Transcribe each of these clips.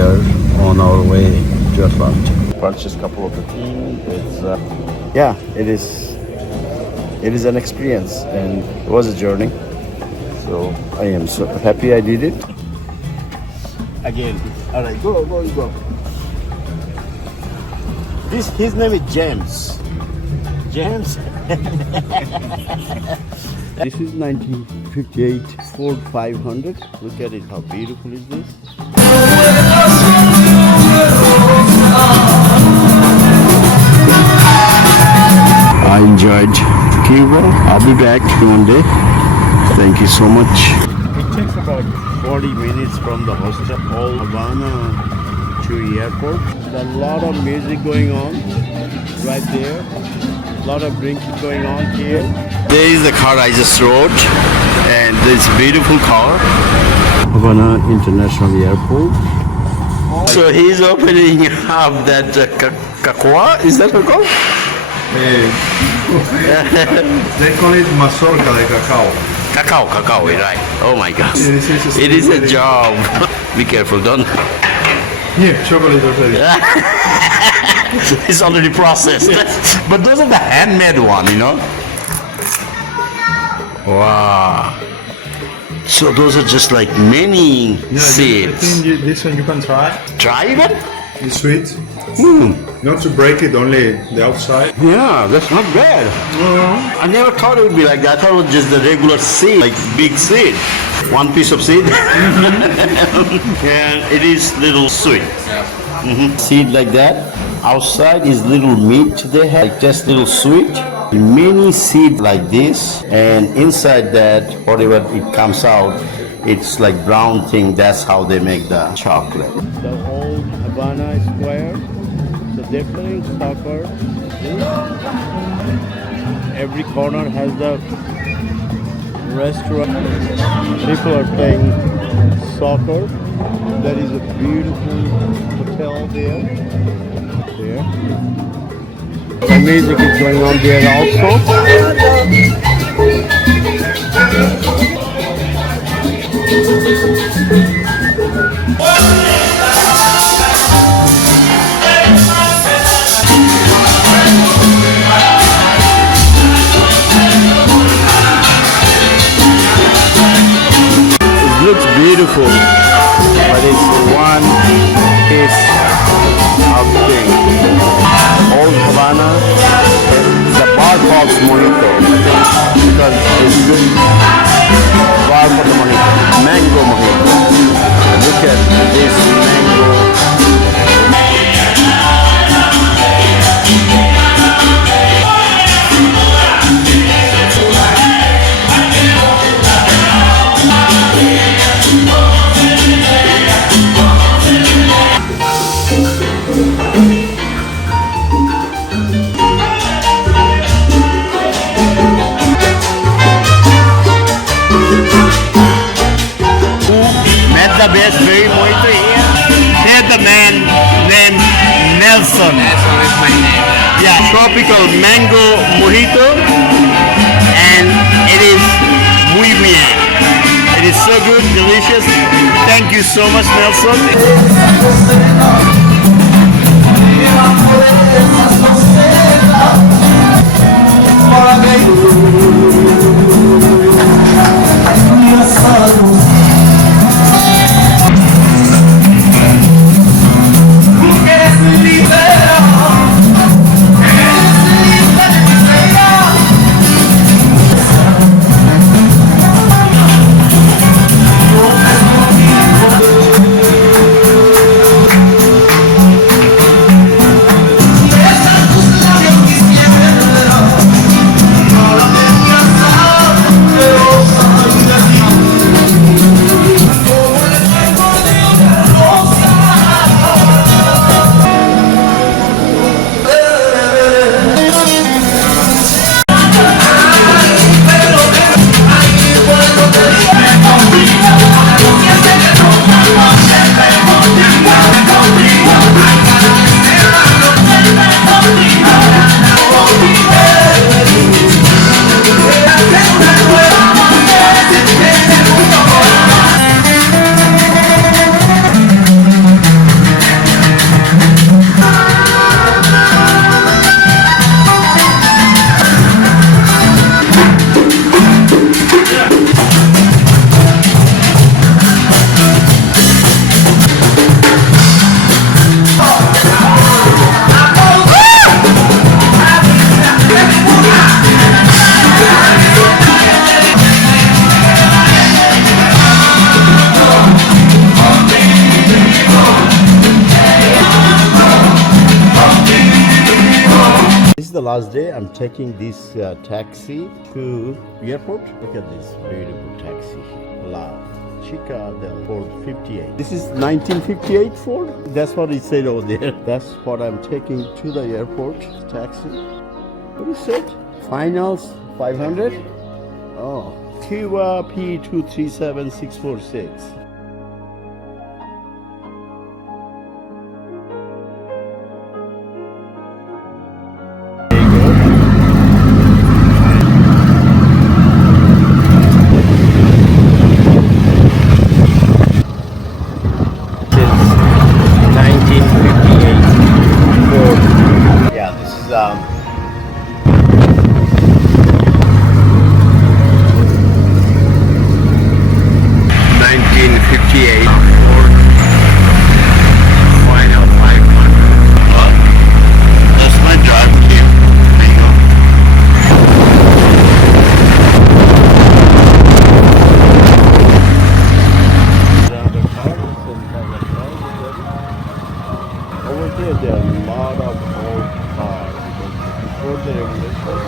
are on our way to Atlantic. Purchased a couple of the things. It's yeah, it is an experience and it was a journey. So I am so happy I did it. Again, all right, go. His name is James. James. This is 1958 Ford 500. Look at it, how beautiful is this? I enjoyed Cuba. I'll be back one day. Thank you so much. It takes about 40 minutes from the hostel, Old Havana to the airport. There's a lot of music going on right there. A lot of drinking going on here. There is the car I just rode, and this beautiful car. Havana International Airport. So he's opening up that Baracoa, is that what it's called? They call it mazorca de cacao. Cacao, right. Oh my God. It is a job. Be careful, don't. Here, chocolate already. It's already processed. But those are the handmade one, you know? Wow. So those are just like mini seeds. I think this one you can try. Try it? It's sweet. Mm. Not to break it, only the outside. Yeah, that's not bad. I never thought it would be like that. I thought it was just the regular seed, like big seed. One piece of seed. And it is little sweet. Seed like that. Outside is little meat they have, like just little sweet. Mini seed like this, and inside that, whatever it comes out, it's like brown thing. That's how they make the chocolate. The Old Havan Square. So they're playing soccer. Every corner has the restaurant. People are playing soccer. There is a beautiful hotel there. The music is going on there also. It looks beautiful, but it's one piece of thing. Old Havana, the bar called Mojito, because it's good bar for the mojito, mango mojito. Look at this mango. The best very mojito here. There's the man named Nelson. Nelson is my name. Yeah, tropical mango mojito, and it is muy bien. It is so good, delicious. Thank you so much, Nelson. the last day. I'm taking this taxi to airport. Look at this beautiful taxi. La Chica del Ford 58. This is 1958 Ford. That's what it said over there. That's what I'm taking to the airport. Taxi. What is it? Finals 500. Oh, Cuba P237646. There are a lot of old cars before the revolution.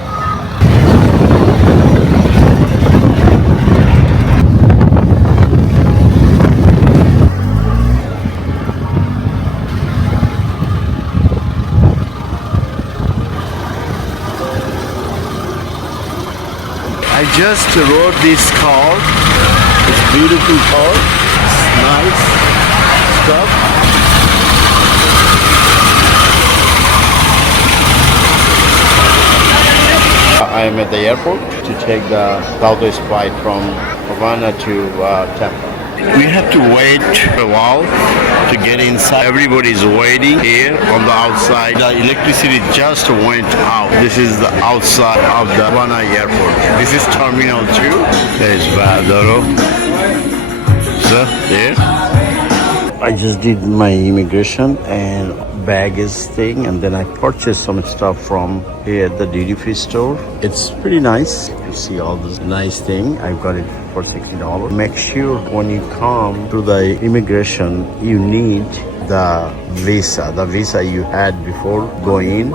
I just rode this car. It's a beautiful car. It's nice stuff. I am at the airport to take the Southwest flight from Havana to Tampa. We have to wait a while to get inside. Everybody's waiting here on the outside. The electricity just went out. This is the outside of the Havana airport. This is Terminal 2. There's Varadero. So, there. I just did my immigration and baggage thing, and then I purchased some stuff from here at the duty free store. It's pretty nice. You see all this nice thing. I got it for $60. Make sure when you come to the immigration, you need the visa. The visa you had before going in,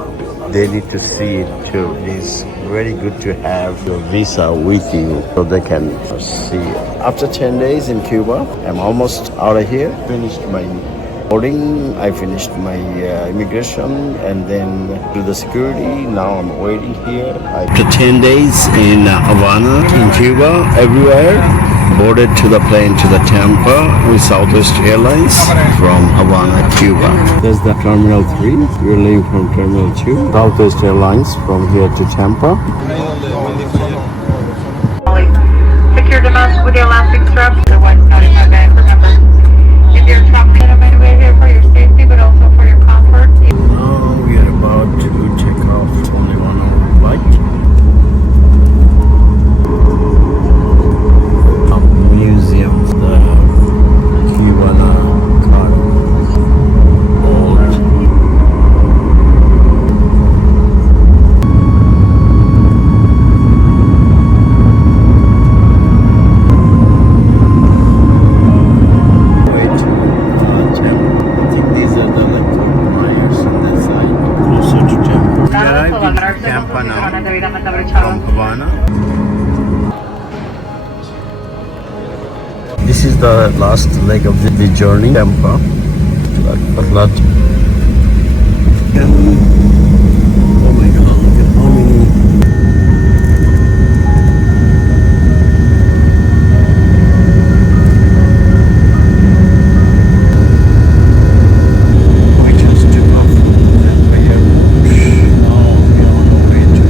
they need to see it too. It's very good to have your visa with you so they can see it. After 10 days in Cuba, I'm almost out of here. Finished my boarding, I finished my immigration and then to the security. Now I'm waiting here. After 10 days in Havana, in Cuba, everywhere, boarded to the plane to the Tampa with Southwest Airlines from Havana, Cuba. There's the Terminal 3. We're leaving from Terminal 2. Southwest Airlines from here to Tampa. Secure the mask with the elastic strap. Otherwise, notify back. Remember, if you're traveling in a way here for your safety, but also for your comfort. Now we are about to take off. Only 1 hour flight. Museum, the Cuban car, old. Wait, 10. I think these are the wires on that side, closer to Tampa. We arrived in Tampa now from Havana. This is the last leg of the journey, Tampa. But oh my God, look at how many. We just took off from Tampa airport. Now we are on the way to.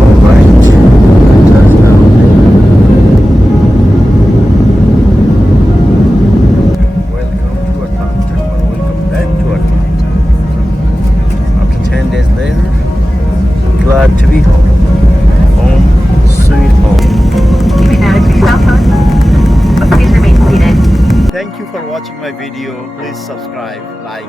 All right. Welcome to Atlanta. Welcome back to Atlanta. After 10 days later, glad to be home. Home, sweet home. You may now take cell phone. Please remain seated. Thank you for watching my video. Please subscribe, like,